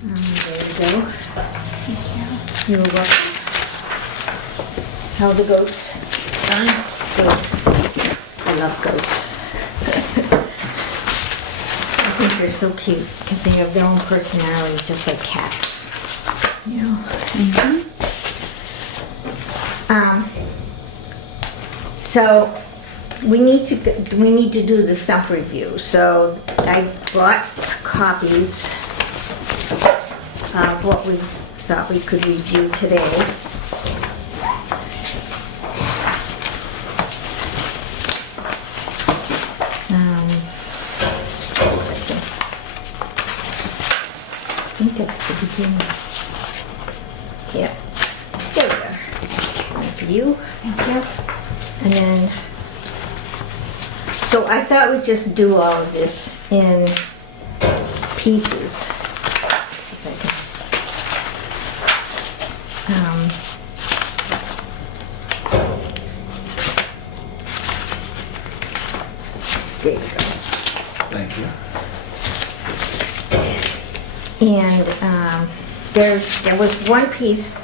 There you go. Thank you. You're welcome. How are the goats? Fine. Good. I love goats. I think they're so cute because they have their own personality, just like cats. You know. So we need to do the stump review. So I brought copies of what we thought we could review today. I think that's the beginning. Yeah. There we are. One for you. Thank you. And then, so I thought we'd just do all of this in pieces. There you go. Thank you. And there was one piece,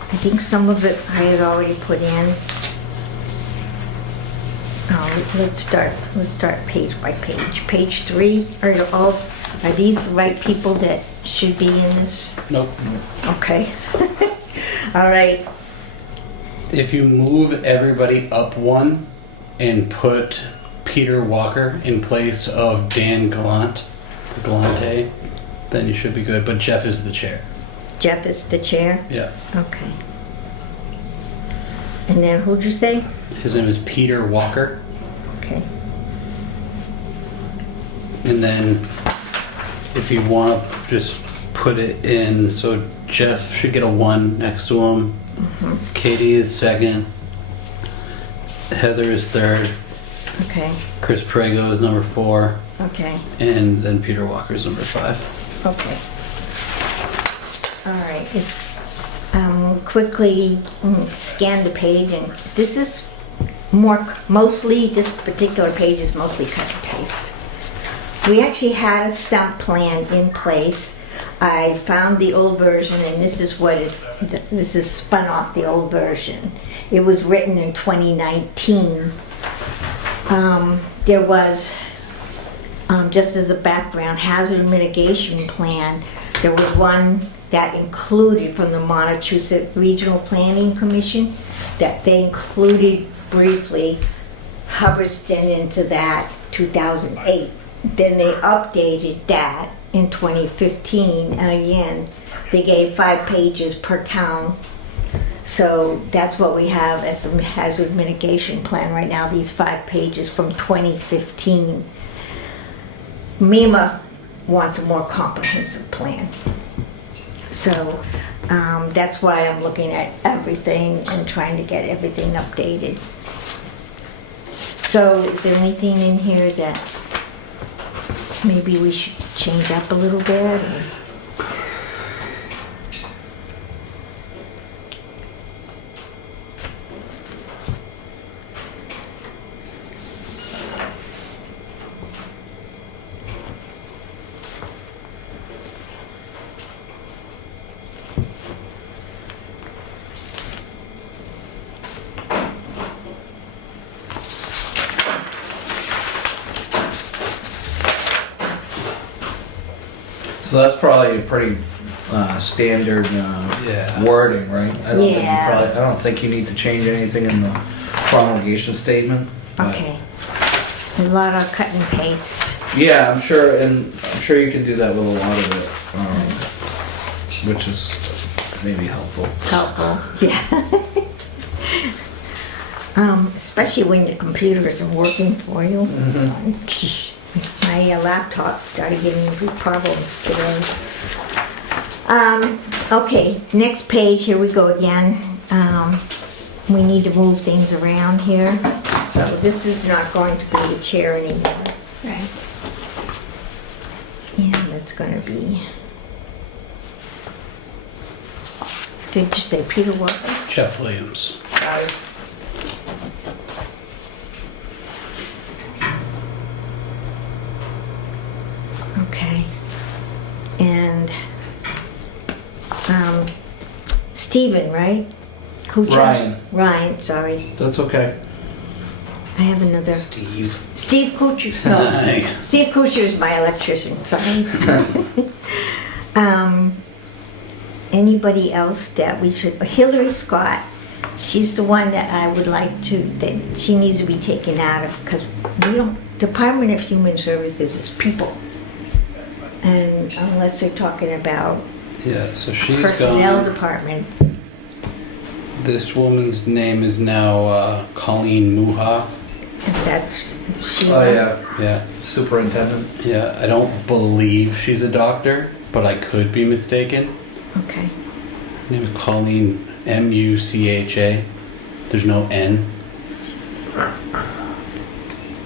I think some of it I had already put in. Let's start page by page. Page 3, are these the right people that should be in this? Nope. Okay. All right. If you move everybody up one and put Peter Walker in place of Dan Galante, then you should be good. But Jeff is the chair. Jeff is the chair? Yeah. Okay. And then who'd you say? His name is Peter Walker. Okay. And then if you want to just put it in, so Jeff should get a 1 next to him. Katie is second. Heather is third. Okay. Chris Prego is number 4. Okay. And then Peter Walker is number 5. Okay. All right. Quickly scan the page, and this is mostly, this particular page is mostly cut and paste. We actually had a stump plan in place. I found the old version, and this is spun off the old version. It was written in 2019. There was, just as a background, hazard mitigation plan. There was one that included from the Montechusett Regional Planning Commission that they included briefly Hubbardston into that 2008. Then they updated that in 2015, and again, they gave 5 pages per town. So that's what we have as a hazard mitigation plan right now, these 5 pages from 2015. MEMA wants a more comprehensive plan. So that's why I'm looking at everything and trying to get everything updated. So is there anything in here that maybe we should change up a little bit? Or? So that's probably a pretty standard Yeah. wording, right? Yeah. I don't think you need to change anything in the promulgation statement. but- Okay. A lot of cut and paste. Yeah, I'm sure you can do that with a lot of it, which is maybe helpful. Helpful, yeah. Especially when your computers are working for you. My laptop started giving me problems today. Okay, next page, here we go again. We need to move things around here. So this is not going to be the chair anymore. Right. And it's going to be, did you say Peter Walker? Jeff Williams. Sorry. Okay. And, Stephen, right? Kuchar? Ryan. Ryan, sorry. That's okay. I have another. Steve. Steve Kuchar, no. Steve Kuchar is my electrician, sorry. Anybody else that we should, Hillary Scott, she's the one that I would like to, that she needs to be taken out of, because we don't, Department of Human Services is people. And unless they're talking about Yeah, so she's personnel gone. department, This woman's name is now Colleen Muha. and that's Oh Sheila. yeah, Yeah, superintendent. yeah. I don't believe she's a doctor, but I could be mistaken. Okay, Her name is Colleen Mucha. There's no N.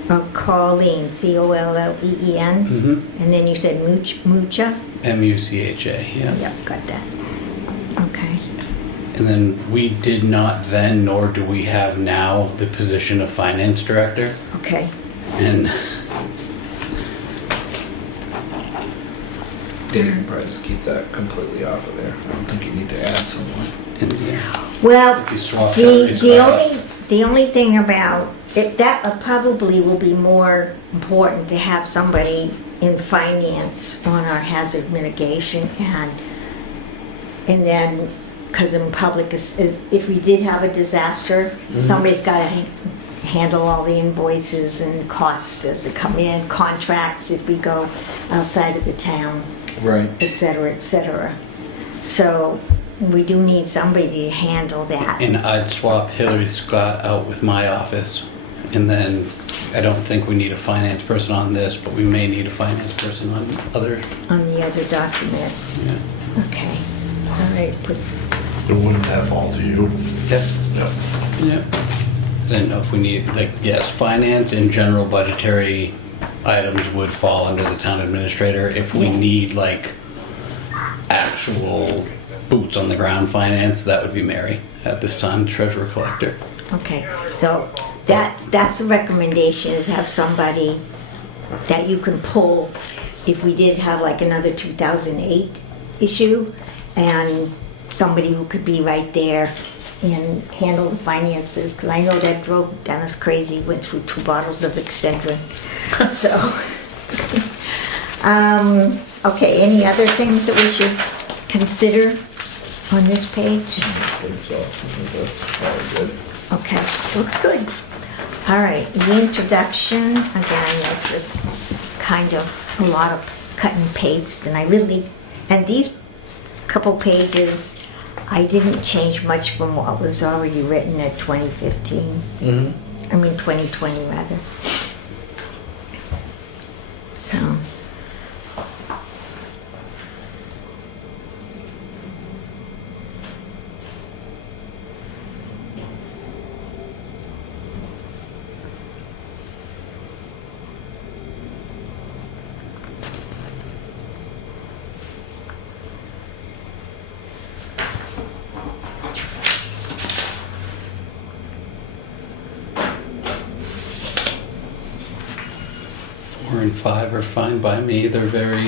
oh, Colleen, Colleen, Mm-hmm. and then you said Mucha? Mucha. Yeah. Yep, got that. Okay. And then we did not then, nor do we have now, the position of finance director. Okay, And Yeah, you can probably just keep that completely off of there. I don't think you need to add someone. yeah, well, if you swap the only thing about it, that probably will be more important to have somebody in finance on our hazard mitigation and then, because in public, if we did have a disaster, somebody's got to handle all the invoices and costs as they come in, contracts if we go outside of the town, Right. et cetera, et cetera. So we do need somebody to handle that. And I'd swap Hillary Scott out with my office. And then I don't think we need a finance person on this, but we may need a finance person on other. On the other document. Yeah. Okay. All right. It wouldn't that fall to you? Yeah. Yep. Yeah. I didn't know if we need, like, yes, finance and general budgetary items would fall under the town administrator. If we Yeah. need, like, actual boots on the ground finance, that would be Mary at this time, treasurer collector. Okay. So that's the recommendation, is have somebody that you can pull if we did have like another 2008 issue, and somebody who could be right there and handle the finances, because I know that drove Dennis crazy, went through 2 bottles of Excedrin. So, okay, any other things that we should consider on this page? I think so. I think that's probably good. Okay, looks good. All right, the introduction, again, that's just kind of a lot of cut and paste, and these couple pages, I didn't change much from what was already written at 2015. Mm-hmm. I mean 2020 rather. So. Four and five are fine by me. They're very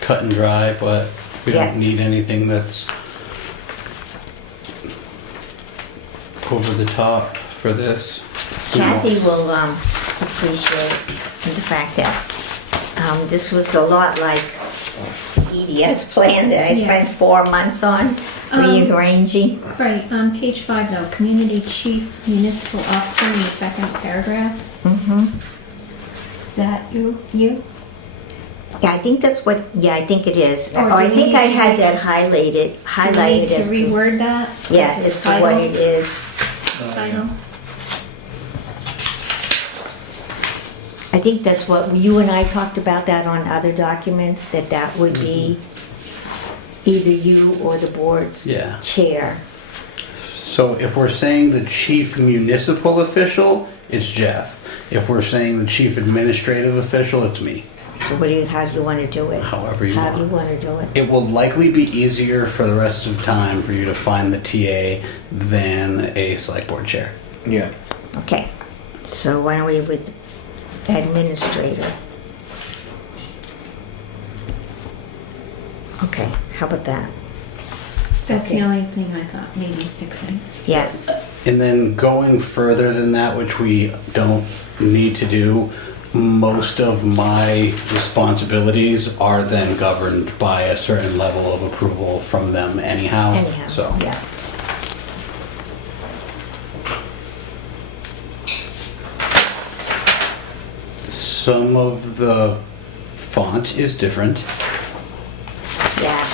cut and dry, but we Yeah. don't need anything that's over the top for this. We won't- Kathy will appreciate the fact that this was a lot like EDS plan that I spent Yes. 4 months on, rearranging. Right, on page 5 though, community chief municipal officer in the second paragraph. Mm-hmm. Is that you? Yeah, I think that's what, yeah, I think it is. Or Oh, I do we think need I to had make- that highlighted Do we need to as to, reword that? yeah, as to what it is. Title? I think that's what, you and I talked about that on other documents, that would be either you or the board's Yeah. chair. So if we're saying the chief municipal official, it's Jeff. If we're saying the chief administrative official, it's me. So how do you want to do it? However you How do you want. want to do it? It will likely be easier for the rest of time for you to find the TA than a select board chair. Yeah. Okay, so why don't we with administrator? Okay, how about that? That's the Okay. only thing I thought needed fixing. Yeah, And then going further than that, which we don't need to do, most of my responsibilities are then governed by a certain level of approval from them anyhow. anyhow, So yeah. some of the font is different. Yeah,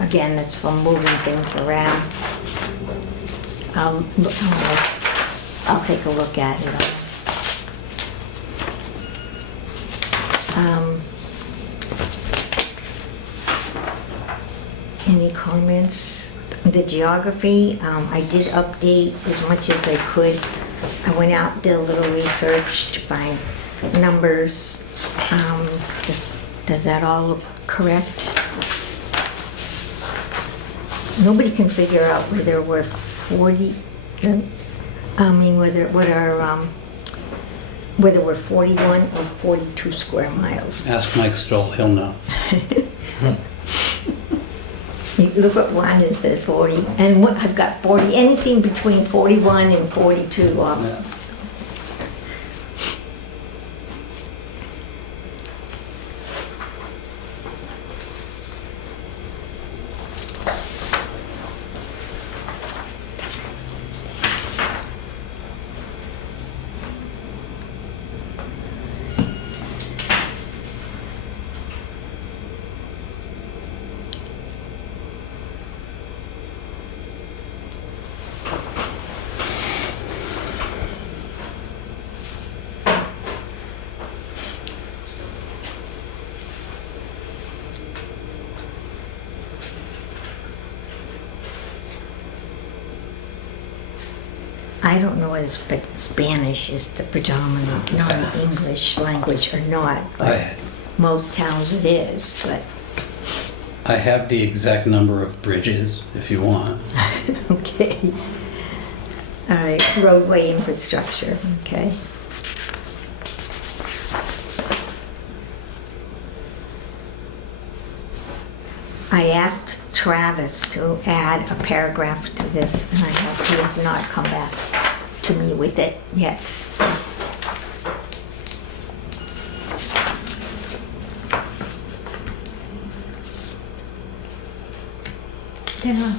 again, that's from moving things around. I'll take a look at it. Any comments? The geography, I did update as much as I could. I went out, did a little research to find numbers. Does that all look correct? Nobody can figure out whether we're 40, whether we're 41 or 42 square miles. Ask Mike Stoll, he'll know. You look what one is, says 40, and what, I've got 40, anything between 41 and 42 off. Yeah. I don't know whether Spanish is the predominant non-English language or not, but I, most towns it is, but, I have the exact number of bridges if you want. okay. All right, roadway infrastructure, okay. I asked Travis to add a paragraph to this, and he has not come back to me with it yet. Yeah.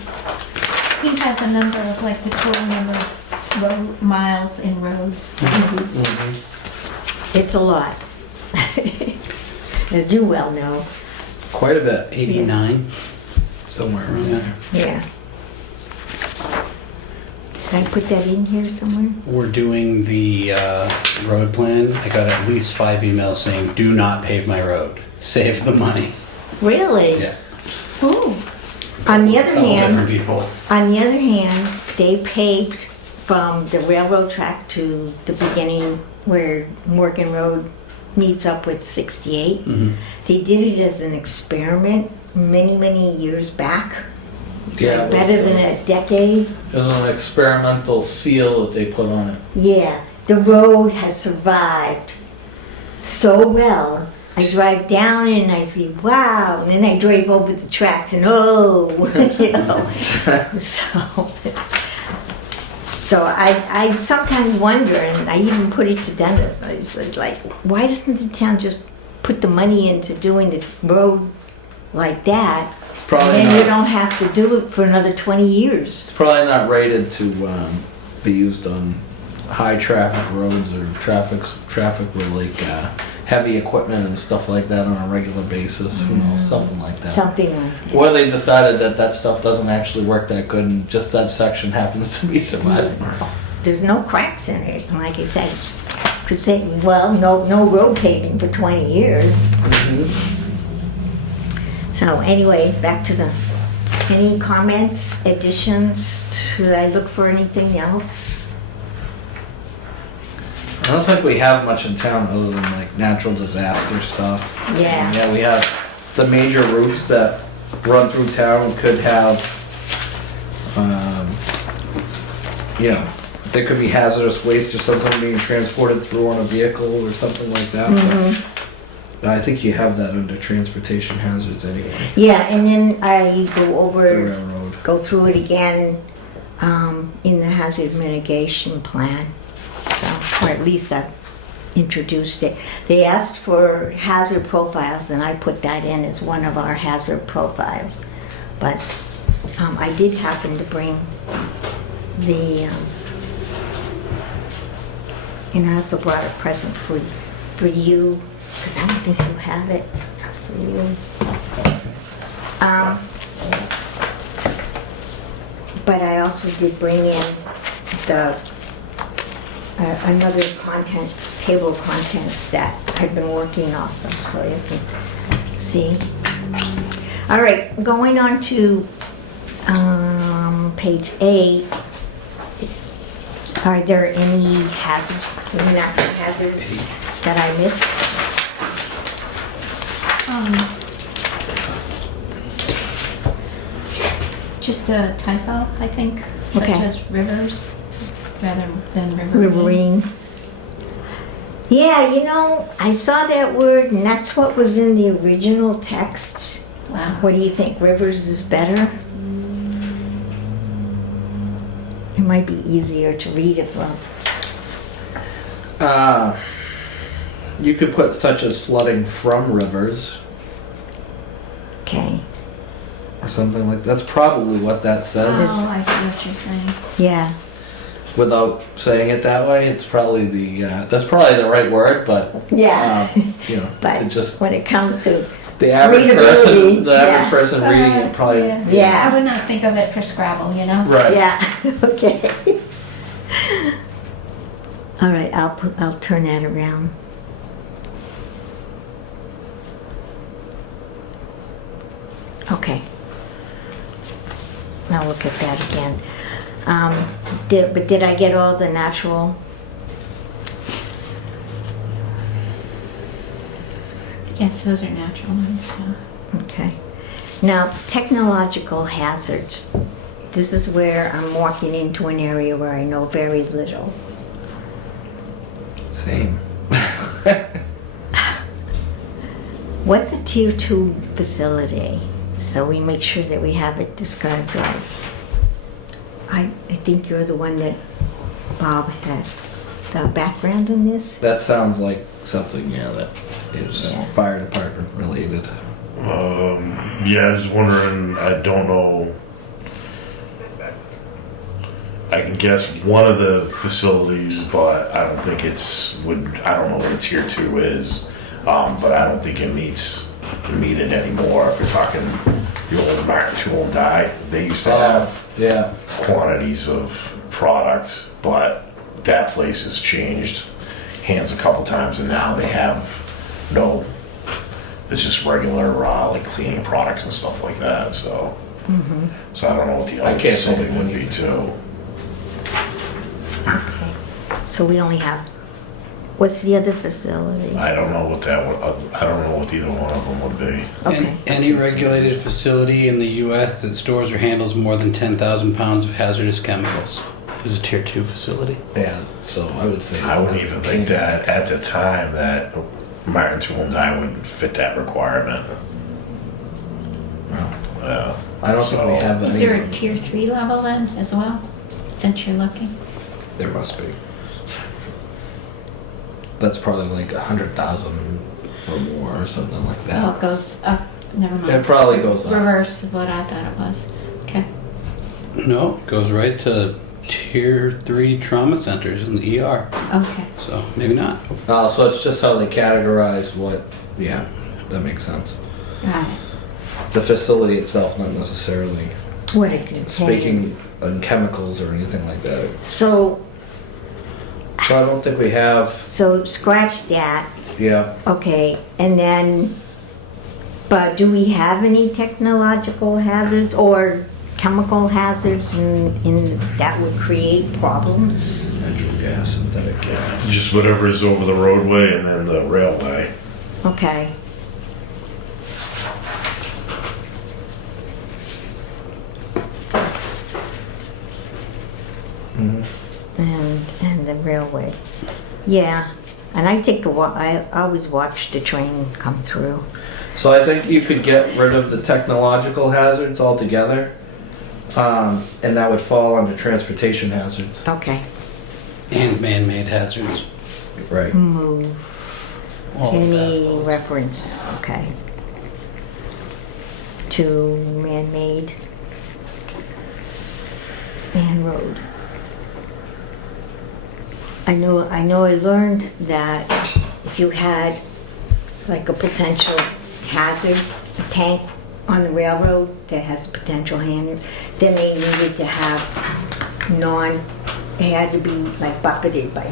He has a number of, like, the total number of road, miles in roads. It's a lot. As you well know, Quite a bit, 89? somewhere around there. yeah. Can I put that in here somewhere? We're doing the road plan. I got at least 5 emails saying, do not pave my road. Save the money. Really? Yeah. Ooh. On the other All different hand, people. they paved from the railroad track to the beginning where Morgan Road meets up with 68. Mhm. They did it as an experiment many years back. Yeah, Like better than a decade. It was an experimental seal that they put on it. Yeah, the road has survived so well. I drive down it and I see, wow, and then I drive over the tracks and oh, you know. So I sometimes wonder, and I even put it to Dennis, I said, like, why doesn't the town just put the money into doing the road like that? It's And probably then you not, don't have to do it for another 20 years. it's probably not rated to be used on high traffic roads or traffic with like heavy equipment and stuff like that on a regular basis. Who knows, something like that. Something like that. Or they decided that stuff doesn't actually work that good, and just that section happens to be surviving. There's no cracks in it, and like I said, could say, well, no road paving for 20 years. So anyway, back to the, any comments, additions? Should I look for anything else? I don't think we have much in town other than like natural disaster stuff. Yeah. Yeah, we have the major routes that run through town could have, you know, there could be hazardous waste or something being transported through on a vehicle or something like that. I think you have that under transportation hazards anyway. Yeah, and then I go The over, railroad. go through it again in the hazard mitigation plan. So, or at least I've introduced it. They asked for hazard profiles, and I put that in as one of our hazard profiles. But I did happen to bring the, and I also brought a present for you, because I don't think you have it for you. But I also did bring in the another table of contents that I've been working off of, so you can see. All right, going on to page 8. Are there any hazards, any natural hazards that I missed? Just a typo, I think, such Okay. as rivers rather than riverine. Riverine. Yeah, I saw that word, and that's what was in the original text. Wow. What do you think? Rivers is better? It might be easier to read it from. You could put such as flooding from rivers Okay. or something like that's probably what that says. Oh, I see what you're saying. Yeah. Without saying it that way, it's probably that's probably the right word, but Yeah. to just But when it comes to, the average readability, person, person reading it probably Yeah. I would not think of it for Scrabble, you know? right. yeah, okay. All right, I'll turn that around. Okay. Now look at that again. But did I get all the natural? Yes, those are natural ones. So. Okay. Now, technological hazards. This is where I'm walking into an area where I know very little. Same. What's a tier 2 facility? So we make sure that we have it described right. I think you're the one that Bob has the background in this. That sounds like something, that is Yeah. fire department related. Yeah, I was wondering, I don't know. I can guess one of the facilities, but I don't think I don't know what a tier 2 is. But I don't think it meet it anymore. If you're talking the old Martin Tool and Die, they used to have Yeah. quantities of product, but that place has changed hands a couple times, and now they have no. It's just regular like cleaning products and stuff like that. So, so I don't know what the I other can't facility think of would be anything. too. Okay. So we only have, what's the other facility? I don't know what that would. I don't know what either one of them would be. Okay. Any regulated facility in the U.S. that stores or handles more than 10,000 pounds of hazardous chemicals is a tier 2 facility. Yeah. So I would say I wouldn't even think that at the time that Martin Tool and Die would fit that requirement. Well, Yeah. I don't think we So- have any. Is there a tier 3 level then as well, since you're looking? There must be. That's probably like 100,000 or more or something like Oh, it that. goes up, never mind. It probably goes up. Reverse of what I thought it was. Okay. No, it goes right to tier 3 trauma centers in the ER. Okay. So maybe not. So it's just how they categorize what. Yeah, that makes sense. Got it. The facility itself, not necessarily What it contains. speaking on chemicals or anything like that. So So I don't think we have. scratch that. Yeah. Okay, and then, but do we have any technological hazards or chemical hazards in that would create problems? Natural gas, synthetic gas. Just whatever is over the roadway and then the railway. Okay. Mhm. And the railway. Yeah, And I always watch the train come through. So I think you could get rid of the technological hazards altogether, and that would fall under transportation hazards. Okay. And man-made hazards. Right. Move. All of Any that. reference, okay. To man-made and road. I know I learned that if you had like a potential hazard, a tank on the railroad that has a potential hazard, then they needed to have they had to be like buffeted by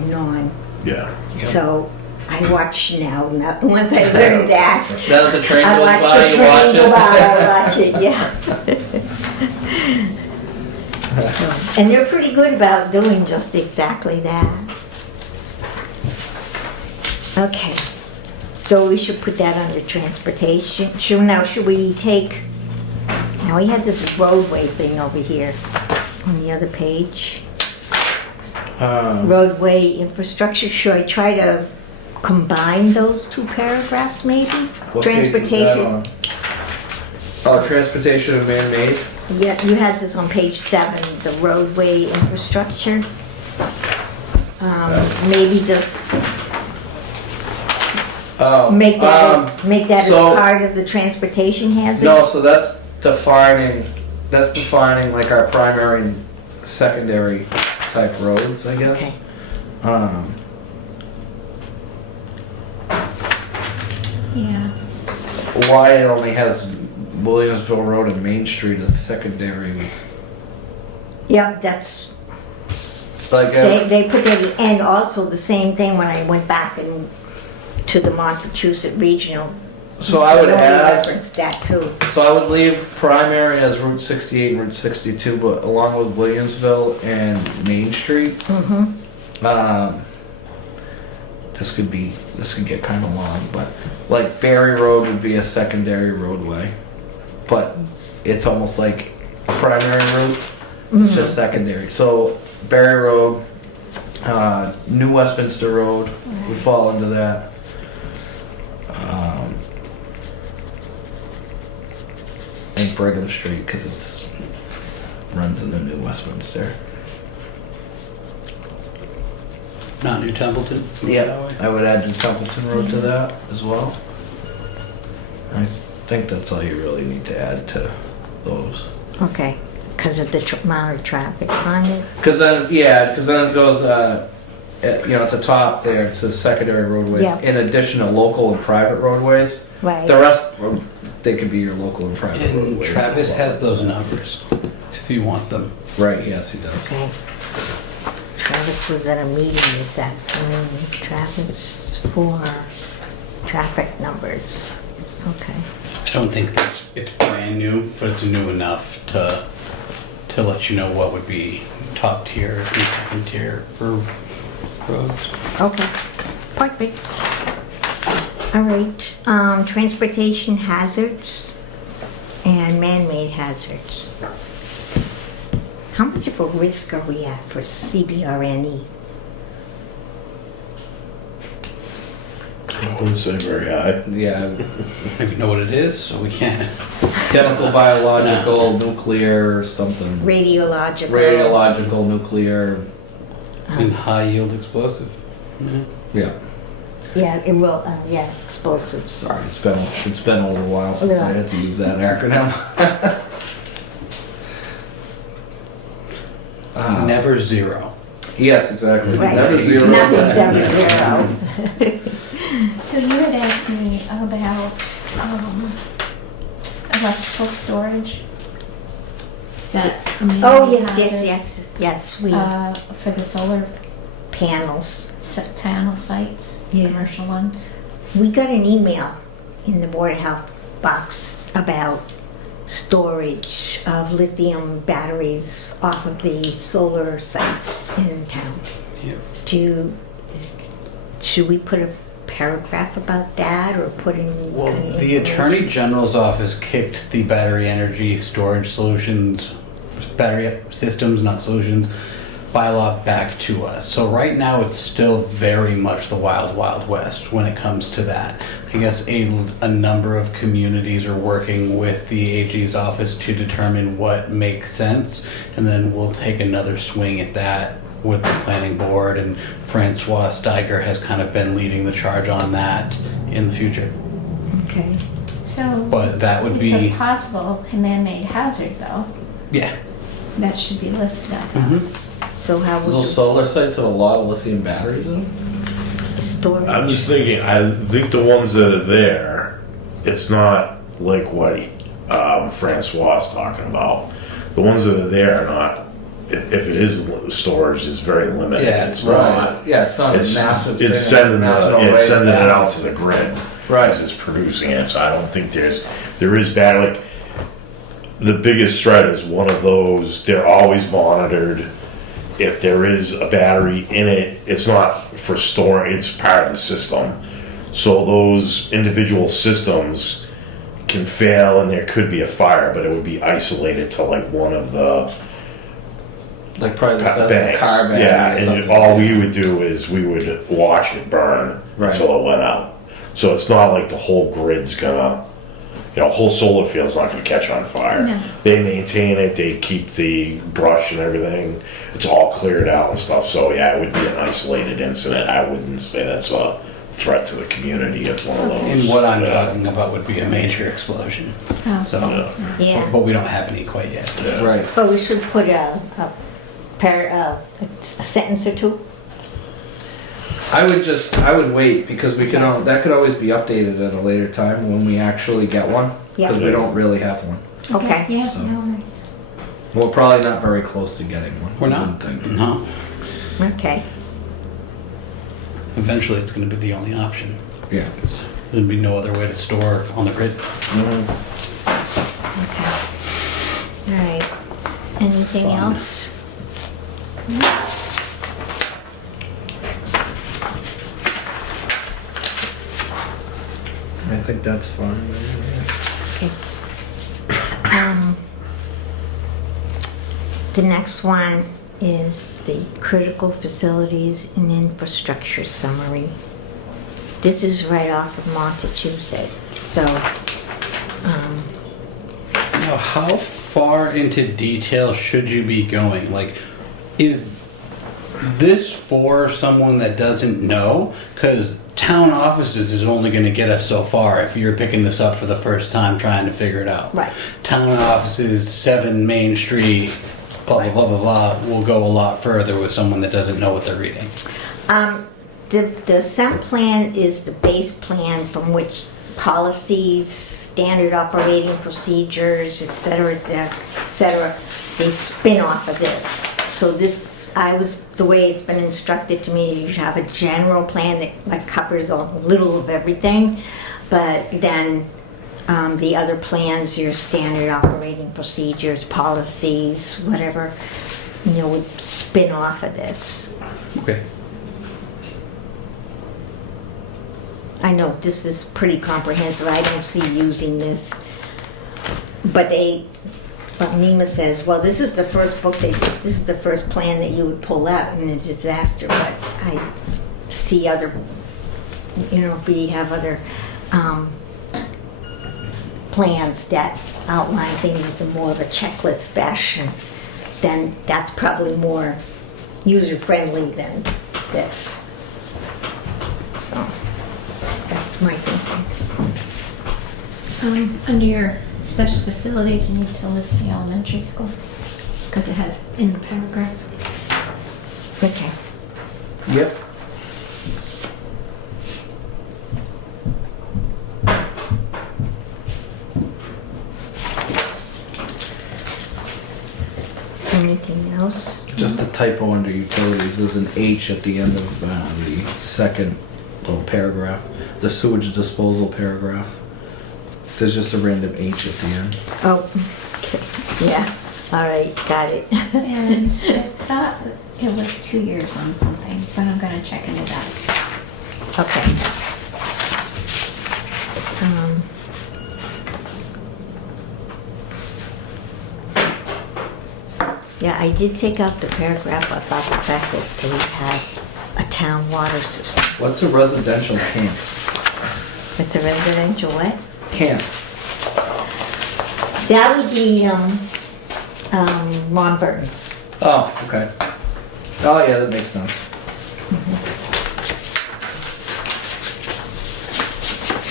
Yeah. So I watch now, not once I learned that. Now that the train I goes watch by, the you train watch go it. by, I watch it, yeah. So, and they're pretty good about doing just exactly that. Okay, so we should put that under transportation. Should we take, now we had this roadway thing over here on the other page. Roadway infrastructure, should I try to combine those two paragraphs maybe? What page is that Transportation, on? Oh, transportation and man-made. yeah, you had this on page 7, the roadway infrastructure. Maybe just Oh, make that as so- part of the transportation hazard? no, so that's defining like our primary and secondary type roads, I guess. Okay. Yeah. Why it only has Williamsville Road and Main Street as secondary was Yep, that's, like they put that, and also the same thing when I went back and to the Montechusett Regional. so I would They only add, referenced that too. so I would leave primary as Route 68 and Route 62, but along with Williamsville and Main Street. Mm-hmm. This could get kind of long, but like Berry Road would be a secondary roadway, but it's almost like a primary route. It's just secondary. So Berry Road, New Westminster Road would fall into that. And Brigham Street because it's runs into New Westminster. Not New Templeton? Yeah, I would add the Templeton Road to that as well. I think that's all you really need to add to those. Okay, because of the amount of traffic on it. Because then it goes, at the top there, it says secondary roadways, Yeah. in addition to local and private roadways. Right. The rest, they could be your local and private And roadways. Travis has those numbers, if you want them. Right, yes, he does. Okay. Travis was at a meeting this afternoon. Travis for traffic numbers. Okay. I don't think it's brand new, but it's new enough to let you know what would be top tier and second tier for roads. Okay. Perfect. All right. Transportation hazards and man-made hazards. How much of a risk are we at for CBRNE? I wouldn't say very high. Yeah, I don't even know what it is, so we can't. chemical, biological, nuclear, something. Radiological. Radiological, nuclear, And high yield explosive. Yeah. yeah. Yeah, it will. Yeah, explosives. Sorry, it's been a little while since I had to use that acronym. Never zero. Yes, exactly. Right. Never zero. Nothing's ever zero. So you had asked me about electrical storage. Is that a main Oh, yes, hazard, yes, we, for the solar panels. panel sites, Yeah. commercial ones? We got an email in the Board of Health box about storage of lithium batteries off of the solar sites in town. Yep. Should we put a paragraph about that or put in? Well, kind of the Attorney General's office kicked the battery energy storage solutions, battery systems, not solutions, bylaw back to us. So right now it's still very much the wild, wild west when it comes to that. I guess a number of communities are working with the AG's office to determine what makes sense, and then we'll take another swing at that with the planning board, and Francois Steiger has kind of been leading the charge on that in the future. Okay. So. But that would It's be, a possible man-made hazard, though. yeah. That should be listed up. So how would Those you solar sites have a lot of lithium batteries in them. store I'm it? just thinking, I think the ones that are there, it's not like what Francois is talking about. The ones that are there are not, if it is storage, it's very limited. Yeah, It's not. Yeah, it's not It's, a massive it's thing. sending, massive it's array sending of it out batteries. to the grid. Right. As it's producing it, so I don't think there is battery. Like, the biggest threat is one of those, they're always monitored. If there is a battery in it, it's not for storing, it's part of the system. So those individual systems can fail and there could be a fire, but it would be isolated to like one of the Like probably the banks. car battery Yeah, or and something. all we would do is we would watch it burn Right. until it went out. So it's not like the whole grid's gonna, whole solar field's not gonna catch on fire. No. They maintain it, they keep the brush and everything, it's all cleared out and stuff, so yeah, it would be an isolated incident. I wouldn't say that's a threat to the community if one of those. And what I'm yeah. talking about would be a major explosion. Oh. So, Yeah. Yeah, but we don't have any quite yet. Yeah. Right. but we should put a sentence or two. I would wait because we can, that could always be updated at a later time when we actually get one. Yeah. Because we don't really have one. Okay. Yeah, So. no worries. We're probably not very close to getting one. We're I not. wouldn't think. No. Okay. Eventually, it's going to be the only option. Yeah. There'll be no other way to store on the grid. Okay. All right. Anything Fun. else? I think that's fine. Okay. The next one is the critical facilities and infrastructure summary. This is right off of Montechusett. So, Now, how far into detail should you be going? Like, is this for someone that doesn't know? Because town offices is only going to get us so far if you're picking this up for the first time trying to figure it out. Right. Town offices, 7 Main Street, blah, blah, blah, blah, blah, will go a lot further with someone that doesn't know what they're reading. the SEM plan is the base plan from which policies, standard operating procedures, et cetera, they spin off of this. So this, the way it's been instructed to me, you have a general plan that like covers a little of everything, but then the other plans, your standard operating procedures, policies, whatever, would spin off of this. Okay. I know this is pretty comprehensive. I don't see using this. But NEMA says, well, this is the first book this is the first plan that you would pull out in a disaster. But I see other, we have other plans that outline things in more of a checklist fashion. Then that's probably more user-friendly than this. So. That's my thinking. Under your special facilities, you need to list the elementary school, because it has in the paragraph. Okay. Yep. Anything else? Just a typo under utilities. There's an H at the end of the second little paragraph. The sewage disposal paragraph. There's just a random H at the end. Oh, okay. Yeah. All right, got it. And I thought it was 2 years on something, but I'm gonna check into that. Okay. Yeah, I did take out the paragraph about the fact that they have a town water system. What's a residential camp? It's a residential what? Camp. That would be, Ron Burton's. Oh, okay. Oh, yeah, that makes sense.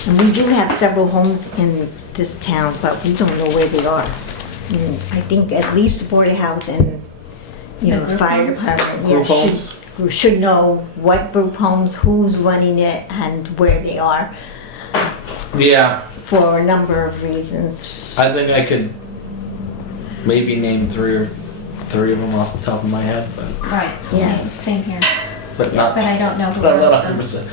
And we do have several homes in this town, but we don't know where they are. I think at least the Board of Health and, you know, The the group fire homes? department, Group yeah, homes? should know what group homes, who's running it, and where they are, Yeah, for a number of reasons. I think I could maybe name three of them off the top of my head, but Right, Yeah. same here. but not. But I don't know who But I'm not runs them. 100%.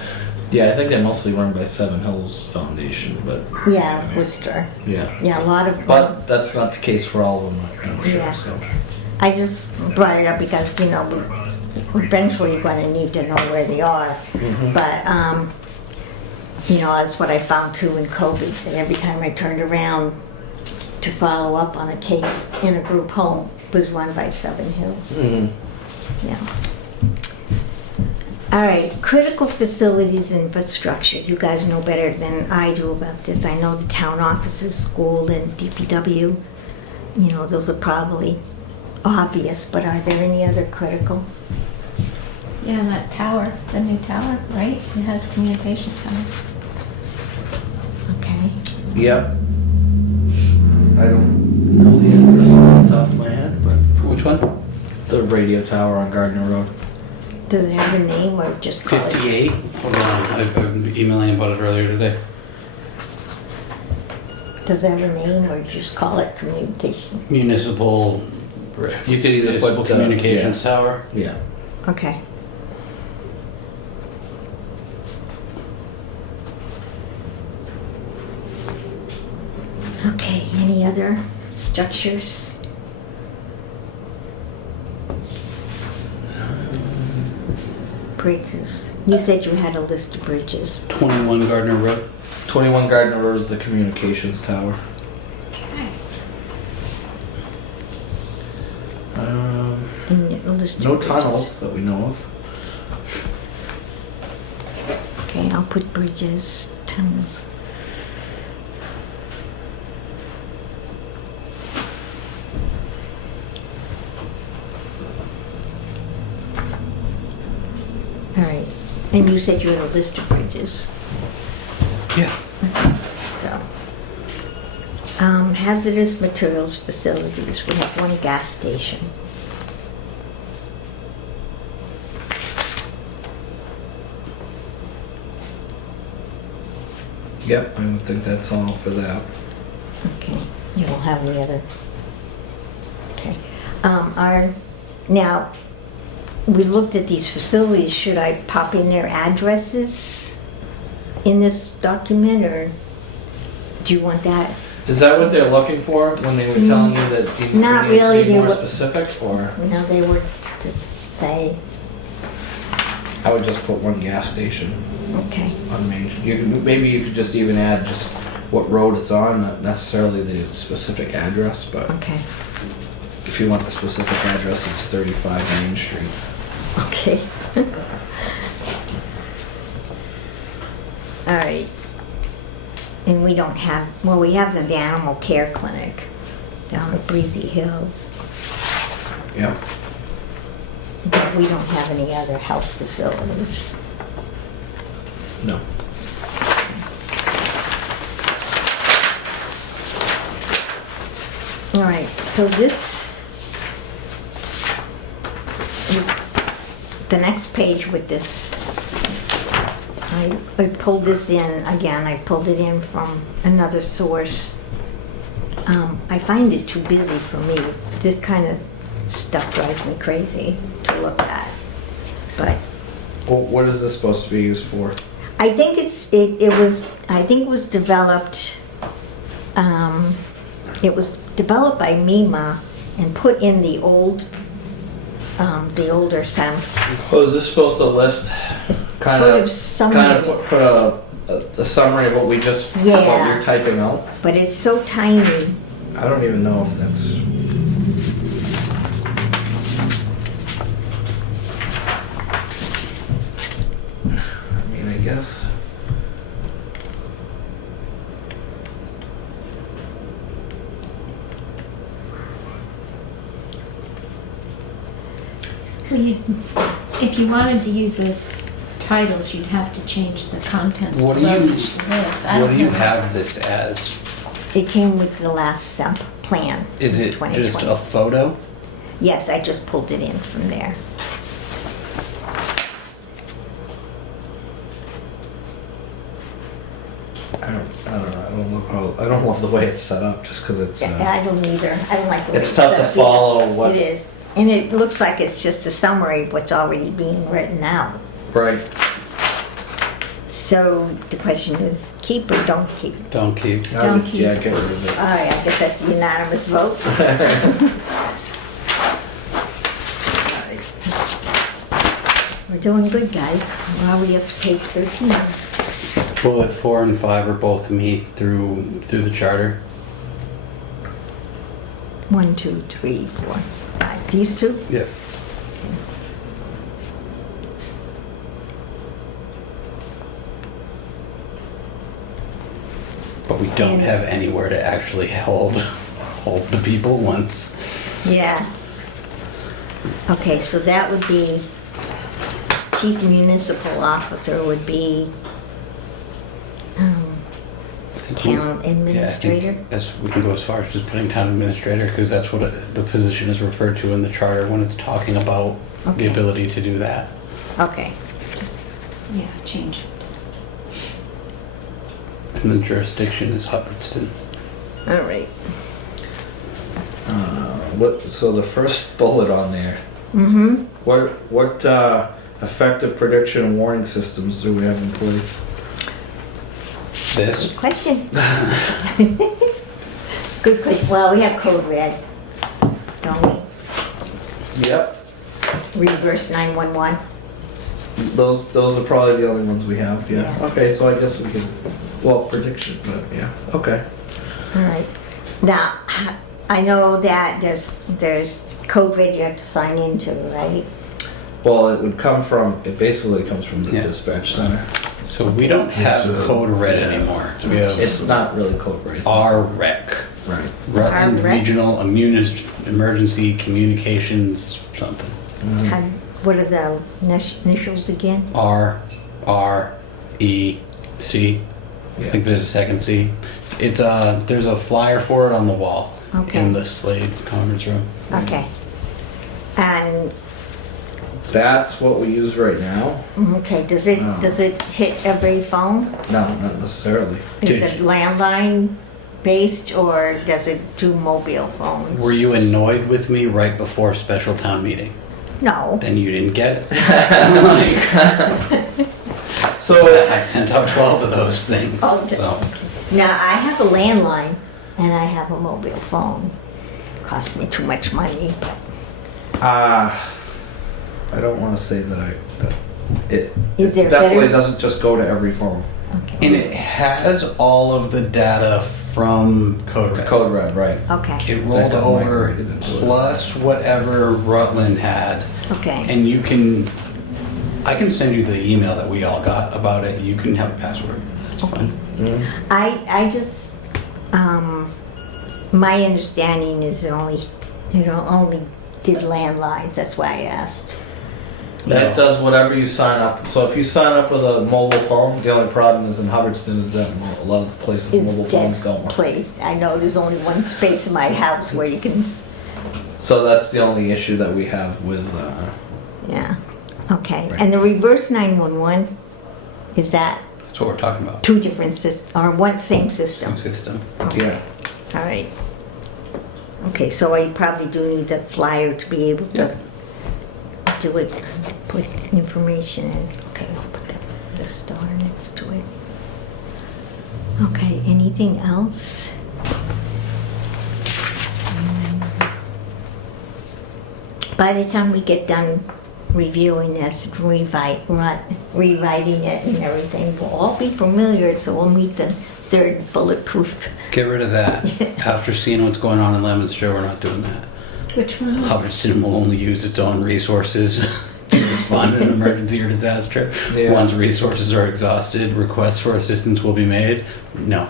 Yeah, I think they're mostly run by Seven Hills Foundation, but Yeah, Worcester. yeah. Yeah, a lot of. But that's not the case for all of them, I'm sure. Yeah. So I just brought it up because, you know, eventually you're gonna need to know where they are. But, you know, that's what I found too in COVID, that every time I turned around to follow up on a case in a group home was run by Seven Hills. Yeah. All right, critical facilities infrastructure. You guys know better than I do about this. I know the town offices, school, and DPW. You know, those are probably obvious, but are there any other critical? Yeah, and that tower, the new tower, right? It has communication towers. Okay. yep. I don't know the address off the top of my head, but Which one? the radio tower on Gardner Road. Does it have a name or just call it? 58. Hold on, I'm emailing about it earlier today. Does it have a name or just call it communication? Municipal. You could either Municipal put Communications Tower. Yeah. Okay. Okay, any other structures? Bridges. You said you had a list of bridges. 21 Gardner Road. 21 Gardner Road is the communications tower. Okay. And a list of No bridges. tunnels that we know of. Okay, I'll put bridges, tunnels. All right, and you said you had a list of bridges, Yeah. so. Hazardous materials facilities, we have one gas station. Yep, I would think that's all for that. Okay, you don't have any other? Okay. Now, we looked at these facilities, should I pop in their addresses in this document, or do you want that? Is that what they're looking for when they were telling you that you Not needed really, to be they more were- specific? Or No, they would just say, I would just put one gas station okay, on Main Street. You could, maybe you could just even add just what road it's on, not necessarily the specific address, but okay, if you want the specific address, it's 35 Main Street. okay. All right. And we don't have, well, we have the animal care clinic down at Breezy Hills. Yep. But we don't have any other health facilities. No. All right, so this is the next page with this. I pulled this in, again, I pulled it in from another source. I find it too busy for me. This kind of stuff drives me crazy to look at. But Well, what is this supposed to be used for? I think I think it was developed, it was developed by MEMA and put in the older sound. Oh, is this supposed to list It's kind sort of of summary, put a summary of what we just what Yeah. you're typing out? but it's so tiny. I don't even know if that's. Well, if you wanted to use those titles, you'd have to change the contents. What of do you- this. I What don't do you know. have this as? It came with the last SEMP plan. Is in it just 2020. a photo? Yes, I just pulled it in from there. I don't know. I don't love the way it's set up, just because it's. I don't either. I don't like the way It's tough to set up. follow what- It is. And it looks like it's just a summary of what's already being written out. Right. So the question is, keep or don't keep? Don't keep. I would, Don't keep- yeah, get rid of it. All right, I guess that's a unanimous vote. We're doing good, guys. Now we up to page 13. Bullet 4 and 5 are both me through the charter. 1, 2, 3, 4, 5. These two? Yep. But we don't And- have anywhere to actually hold the people once. Yeah. Okay, so that would be, chief municipal officer would be I think we- town administrator. Yeah, I think we can go as far as just putting town administrator, because that's what the position is referred to in the charter when it's talking about Okay. the ability to do that. Okay, Just, yeah, change it. And the jurisdiction is Hubbardston. all right. So the first bullet on there. Mm-hmm. What effective prediction and warning systems do we have in place? This, Good question. Good question. Well, we have code red, don't we? Yep. Reverse 911. Those are probably the only ones we have. Yeah. Yeah. Okay, so I guess we could. Well, prediction, but yeah. Okay. All right. Now, I know that there's code red you have to sign into, right? Well, it basically comes from the Yeah. dispatch center. so we don't have It's a- code red yeah. anymore. So we have It's not really code racing. RREC, Right. Rutland RREC? Regional Emergency Communications something. And what are the initials again? RREC. I think there's a second C. It's there's a flyer for it on the wall Okay. in the Slade conference room. Okay. And, That's what we use right now. okay, does Oh. it hit every phone? No, not necessarily. Is Did- it landline based or does it do mobile phones? Were you annoyed with me right before special town meeting? No. Then you didn't get it. So I sent out 12 of those things. Okay. So Now, I have a landline and I have a mobile phone. Cost me too much money. I don't want to say that it Is there definitely better- doesn't just go to every phone. Okay. and it has all of the data from Code Red. Code red, right? Okay. It rolled That got over migrated into it. plus whatever Rutland had. Okay. And I can send you the email that we all got about it. You can have a password. That's fine. I just, my understanding is it only did landlines. That's why I asked. That does whatever you sign up. So if you sign up with a mobile phone, the only problem is in Hubbardston is that a lot of the places mobile It's dead phones don't work. place. I know there's only one space in my house where you can, So that's the only issue that we have with. yeah. Okay. Right. And the reverse 911, is that That's what we're talking about. two different systems, or one same system? System. Yeah. All right. Okay, so I probably do need the flyer to be able to do it, put information in. Okay, I'll put the star next to it. Okay, anything else? By the time we get done reviewing this, rewriting it and everything, we'll all be familiar, so we'll meet the third bulletproof. Get rid of that. After seeing what's going on in Leominster, we're not doing that. Which one was? Hubbardston will only use its own resources to respond in an emergency or disaster. Yeah. Once resources are exhausted, requests for assistance will be made. No.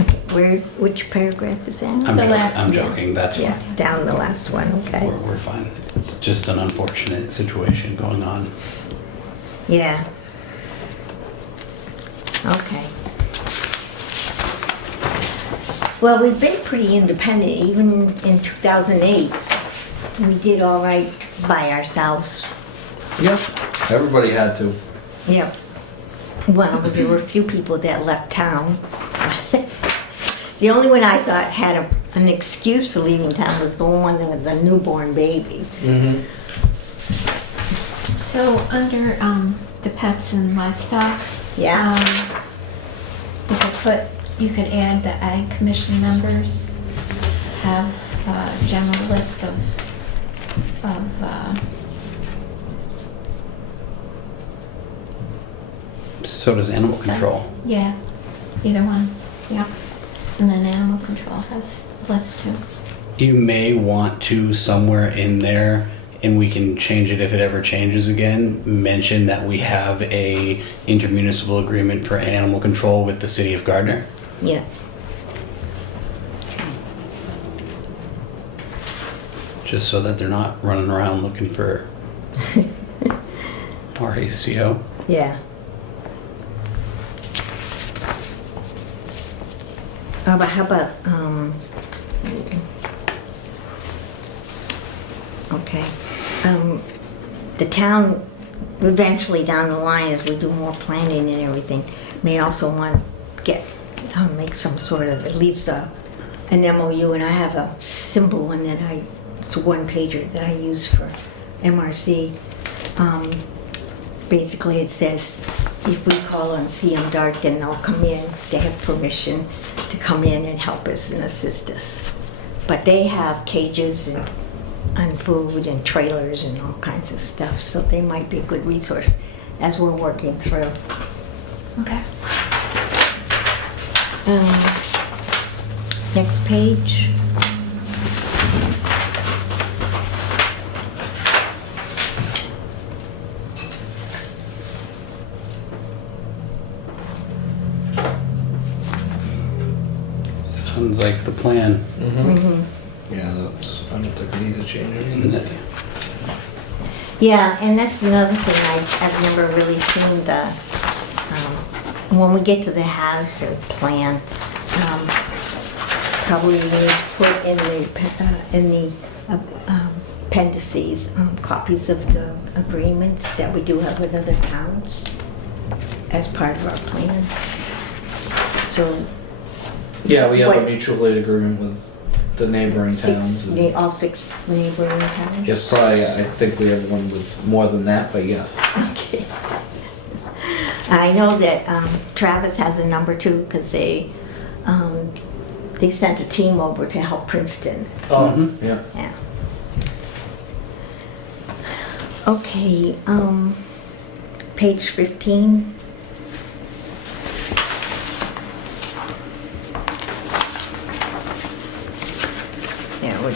Okay, which paragraph is that? I'm, The joking, last- I'm yeah. joking. That's Yeah, fine. down the last one, okay. We're fine. It's just an unfortunate situation going on. Yeah. Okay. Well, we've been pretty independent, even in 2008. We did all right by ourselves. Yep. Everybody had to. Yep. Well, but there were a few people that left town. The only one I thought had an excuse for leaving town was the one with the newborn baby. Mm-hmm. So under the pets and livestock, Yeah. you could add the Ag Commission members, have a general list of So does animal sites. control. Yeah, either one, yeah. And then animal control has a list too. You may want to somewhere in there, and we can change it if it ever changes again, mention that we have a intermunicipal agreement for animal control with the city of Gardner. Yeah. Just so that they're not running around looking for RACO. Yeah. Oh, but how about, okay, the town, eventually down the line, as we do more planning and everything, may also want to make some sort of, at least an MOU, and I have a simple one that it's a one pager that I use for MRC. Basically, it says if we call on CM Dark, then they'll come in. They have permission to come in and help us and assist us. But they have cages and food and trailers and all kinds of stuff, so they might be a good resource as we're working through. Okay. Next page. Sounds like the plan. Yeah, I don't think we need to change anything. Yeah, and that's another thing I've never really seen when we get to the hazard plan, probably we need to put in the appendices, copies of the agreements that we do have with other towns as part of our plan. So. Yeah, we have a What- mutual aid agreement with the neighboring towns. and- All 6 neighboring towns? Yes, probably. I think we have one with more than that, but yes. Okay. I know that Travis has a number too, because they sent a team over to help Princeton. Oh, yeah. Yeah. Okay, page 15. Yeah, we're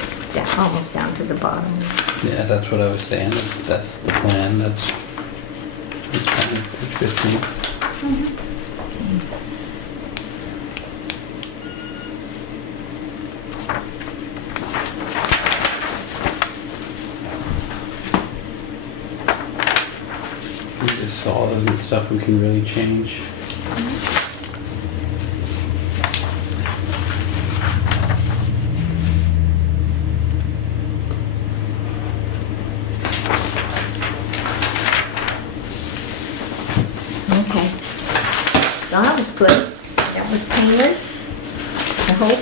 almost down to the bottom. Yeah, that's what I was saying. That's the plan. That's fine. Page 15. Just all the stuff we can really change. Okay. So that was good. That was painless, I hope.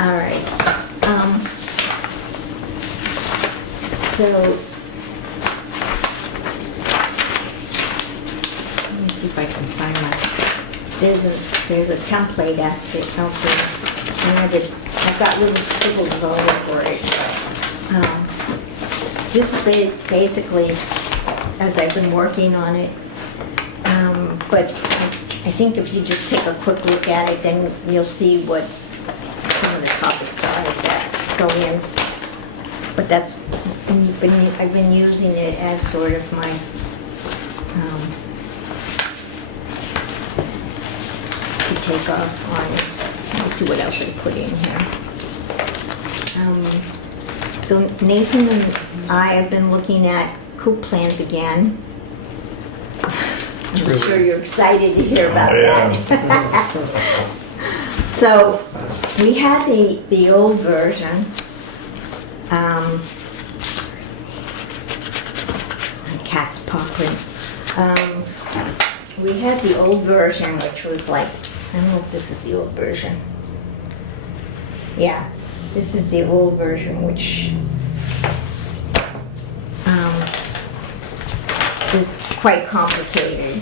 All right. So, let me see if I can find there's a template out there. And I've got little scribbles all over it. This is basically, as I've been working on it, but I think if you just take a quick look at it, then you'll see what some of the topics are that go in. But I've been using it as sort of my take off on it. Let's see what else I put in here. So Nathan and I have been looking at coop plans again. I'm really- sure you're excited to hear about Oh, yeah. that. So we had the old version. My cat's pawing. We had the old version, which was like, I don't know if this is the old version. Yeah, this is the old version, which is quite complicated.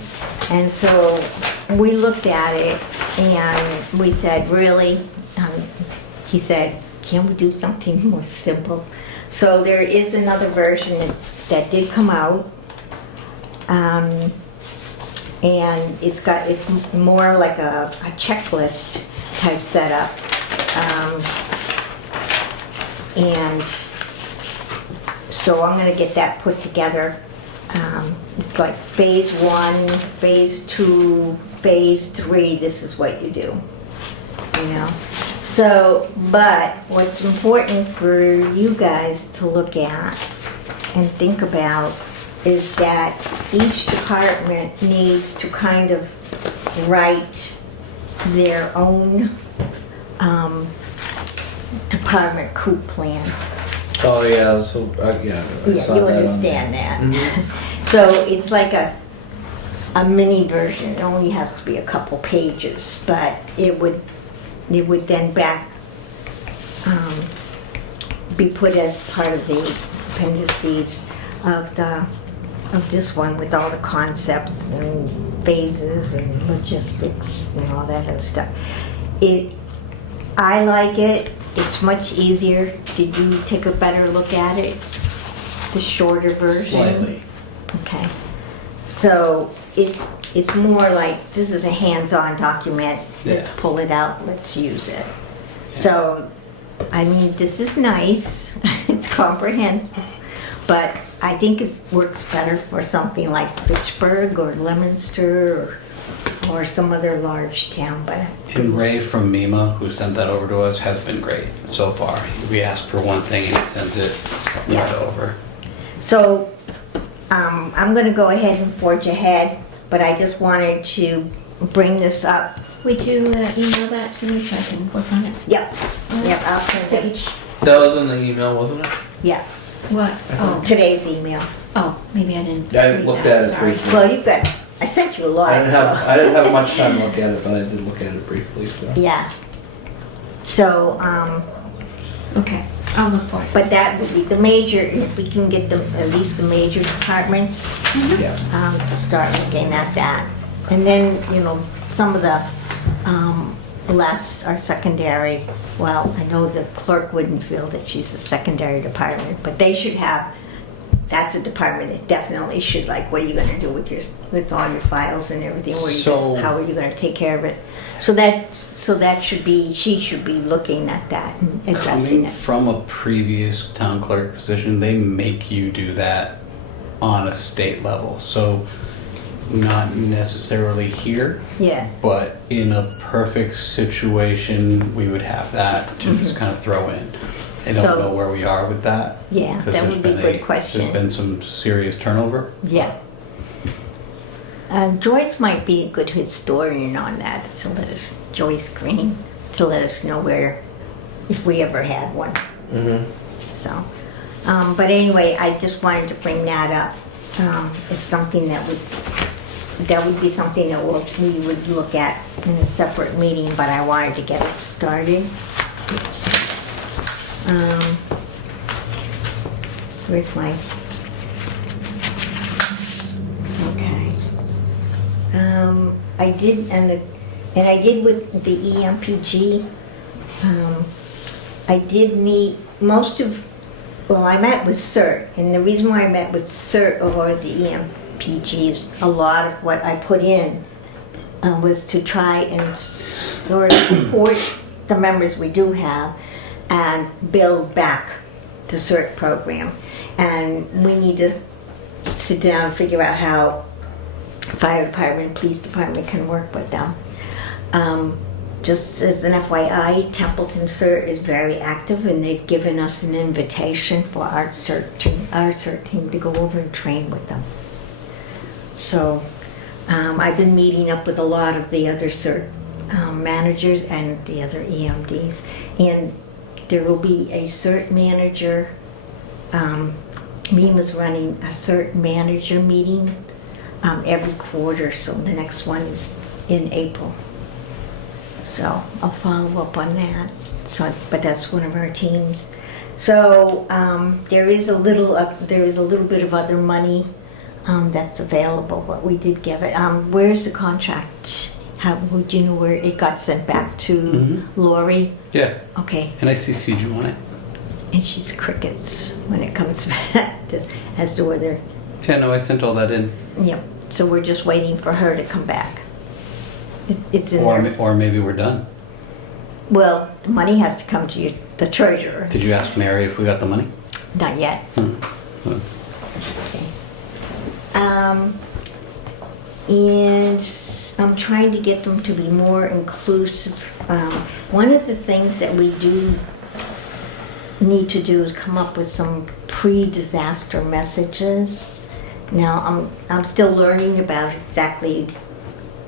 And so we looked at it and we said, really? He said, can we do something more simple? So there is another version that did come out. And it's more like a checklist type setup. And so I'm gonna get that put together. It's like phase 1, phase 2, phase 3, this is what you do, you know? So, but what's important for you guys to look at and think about is that each department needs to kind of write their own department coop plan. Oh yeah, so yeah, I Yeah, saw you that on understand that. Mhm. So it's like a mini version. It only has to be a couple pages, but it would then be put as part of the appendices of this one with all the concepts and phases and logistics and all that other stuff. I like it. It's much easier. Did you take a better look at it? The shorter version? Slightly. Okay. So it's more like, this is a hands-on document. Let's Yeah. pull it out, let's use it. So, I mean, this is nice. It's comprehensive. But I think it works better for something like Fitchburg or Leominster or some other large town, but. And Ray from MEMA, who sent that over to us, has been great so far. We ask for one thing and he sends it right Yeah. over. So, I'm gonna go ahead and forge ahead, but I just wanted to bring this up. Would you email that to me so I can work on it? Yep, I'll send To it. each, That was in the email, wasn't it? Yeah, what? Oh, today's email. oh, maybe I didn't I read looked that, at it sorry. briefly. Well, you bet. I sent you a lot, I didn't so. have much time to look at it, but I did look at it briefly. So. Yeah. So, Okay, I'll look for it. but that would be the major, if we can get at least the major departments, Yeah. to start looking at that. And then, some of the, less are secondary. Well, I know the clerk wouldn't feel that she's a secondary department, but they should have, that's a department that definitely should, like, what are you gonna do with all your files and everything? How are you gonna take care of it? So that should be, she should be looking at that and addressing Coming it. from a previous town clerk position, they make you do that on a state level. So not necessarily here, Yeah, but in a perfect situation, we would have that to just kind of throw in. I don't So- know where we are with that. Yeah, 'cause that there's would be a been good question. There's been some serious turnover. yeah. Joyce might be a good historian on that, Joyce Green, to let us know if we ever had one. Mm-hmm. So, but anyway, I just wanted to bring that up. It's something that would be something that we would look at in a separate meeting, but I wanted to get it started. Where's my, okay. I did, and I did with the EMPG, I did meet I met with CERT, and the reason why I met with CERT over the EMPG is a lot of what I put in was to try and sort of support the members we do have and build back the CERT program. And we need to sit down and figure out how fire department, police department can work with them. Just as an FYI, Templeton CERT is very active, and they've given us an invitation for our CERT team to go over and train with them. So I've been meeting up with a lot of the other CERT managers and the other EMDs, and there will be a CERT manager. MEMA's running a CERT manager meeting every quarter, so the next one is in April. So I'll follow up on that. So, but that's one of our teams. So there is a little bit of other money that's available. But we did give it. Where's the contract? How would you know where it got sent back to Lori? Yeah. Okay, And I CC'd you on it. and she's crickets when it comes back as to whether. Yeah, no, I sent all that in. Yep. So we're just waiting for her to come back. It's in Or, there. or maybe we're done. Well, the money has to come to you, the treasurer. Did you ask Mary if we got the money? Not yet. Hmm. Okay. And I'm trying to get them to be more inclusive. One of the things that we do need to do is come up with some pre-disaster messages. Now, I'm still learning about exactly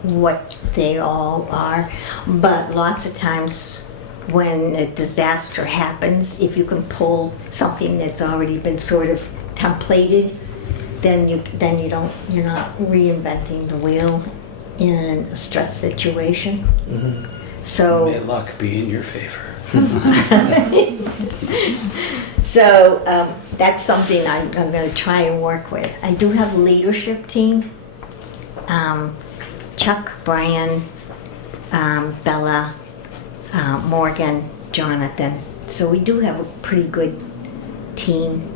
what they all are, but lots of times when a disaster happens, if you can pull something that's already been sort of templated, then you're not reinventing the wheel in a stress situation. So May luck be in your favor. So that's something I'm going to try and work with. I do have a leadership team. Chuck, Brian, Bella, Morgan, Jonathan. So we do have a pretty good team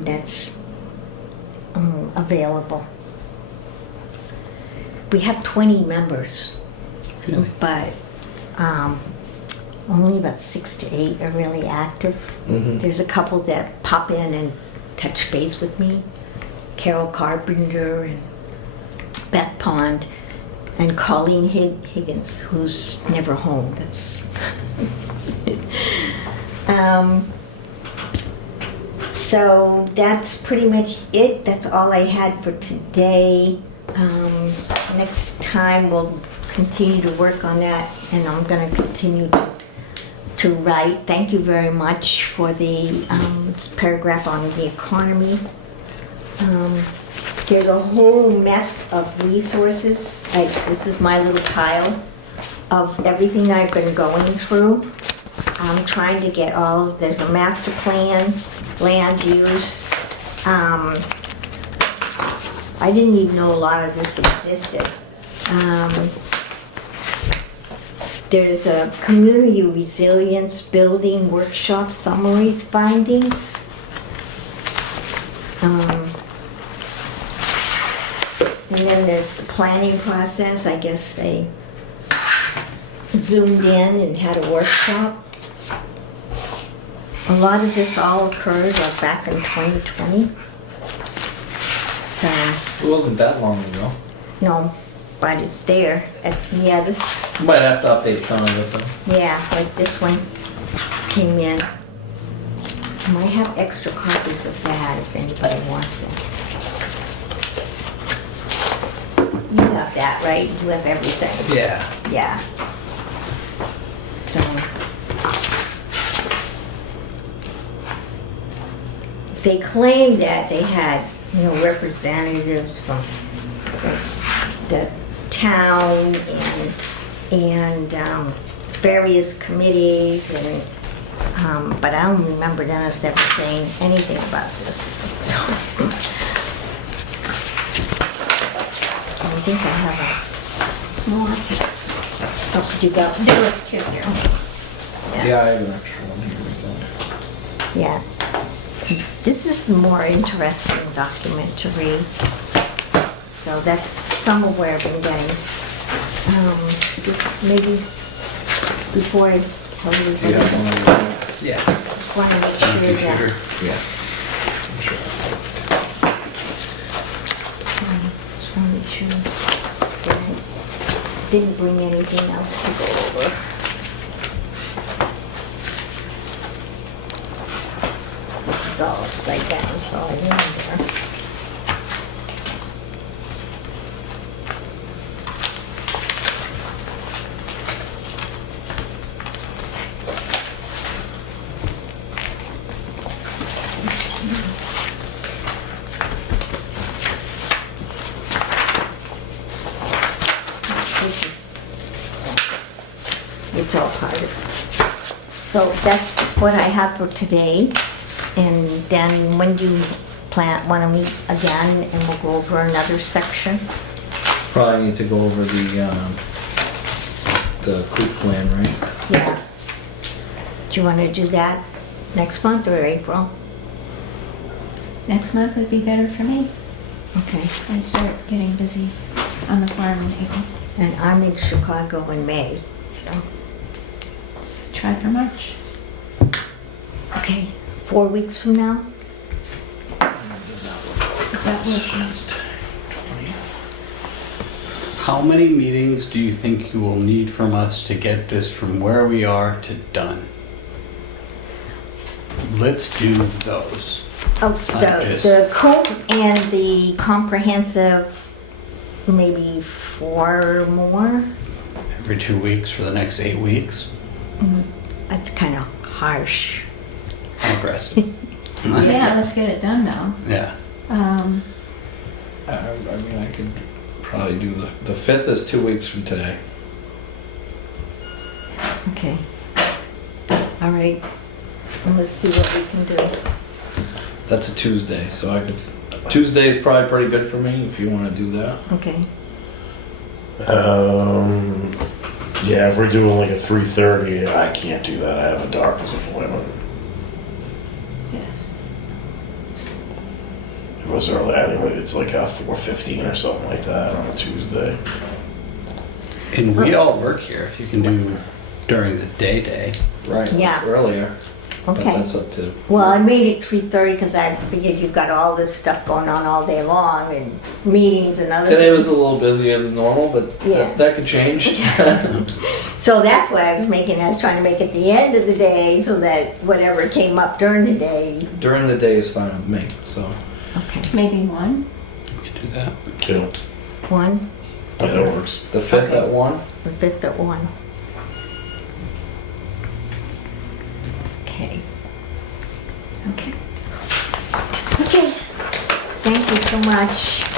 that's available. We have 20 members, Really? but only about 6 to 8 are really active. There's a couple that pop in and touch base with me. Carol Carpenter and Beth Pond and Colleen Higgins, who's never home. That's so that's pretty much it. That's all I had for today. Next time we'll continue to work on that, and I'm going to continue to write. Thank you very much for the paragraph on the economy. There's a whole mess of resources. This is my little pile of everything I've been going through. I'm trying to get there's a master plan, land use. I didn't even know a lot of this existed. There's a community resilience building workshop summaries findings. And then there's the planning process. I guess they zoomed in and had a workshop. A lot of this all occurred back in 2020. So, It wasn't that long ago. no, but it's there. Yeah, this, You might have to update some of it though. yeah, like this one came in. I might have extra copies of that if anybody wants it. You have that, right? You have everything. Yeah. Yeah. So. They claimed that they had, representatives from the town and various committees, but I don't remember Dennis ever saying anything about this. So I think I have more. Oh, you got There was 2 here. Yeah, I have an extra one here. Yeah. This is the more interesting document to read. So that's some of where I've been getting. Just maybe before I tell Do you everybody, have one over there? Yeah. just want to make On the sure computer. that. Yeah. I'm sure. Just want to make sure that didn't bring anything else to go over. This is all upside down, so I wonder. This is, it's all part of it. So that's what I have for today. And then when do you want to meet again and we'll go over another section? Probably need to go over the coop plan, right? Yeah. Do you want to do that next month or April? Next month would be better for me. Okay. I start getting busy on the farm in April. And I'm in Chicago in May, so, Let's try for March. okay, 4 weeks from now? Does that work? How many meetings do you think you will need from us to get this from where we are to done? Let's do those. Oh, Like the coop and the comprehensive, maybe 4 more? Every 2 weeks for the next 8 weeks. That's kind of harsh. I'm aggressive. Yeah, let's get it done though. Yeah. I mean, I could probably do the 5th is 2 weeks from today. Okay. All right. And let's see what we can do. That's a Tuesday, so I could. Tuesday is probably pretty good for me if you want to do that. Okay. Yeah, if we're doing like a 3:30, I can't do that. I have a doctor's appointment. Yes. If it was early, I think it's like a 4:15 or something like that on a Tuesday. And we all work here. If you can do during the day. Right. Yeah. Earlier. But Okay. that's up to. Well, I made it 3:30 because I figured you've got all this stuff going on all day long and meetings and other Today was things. a little busier than normal, but Yeah. that could change. So that's what I was trying to make it the end of the day so that whatever came up during the day. During the day is fine with me. So Okay. Maybe 1. We could do that. You know, 1, yeah, that works. the 5th Okay. at 1. the 5th at 1. Okay. Okay. Okay. Thank you so much.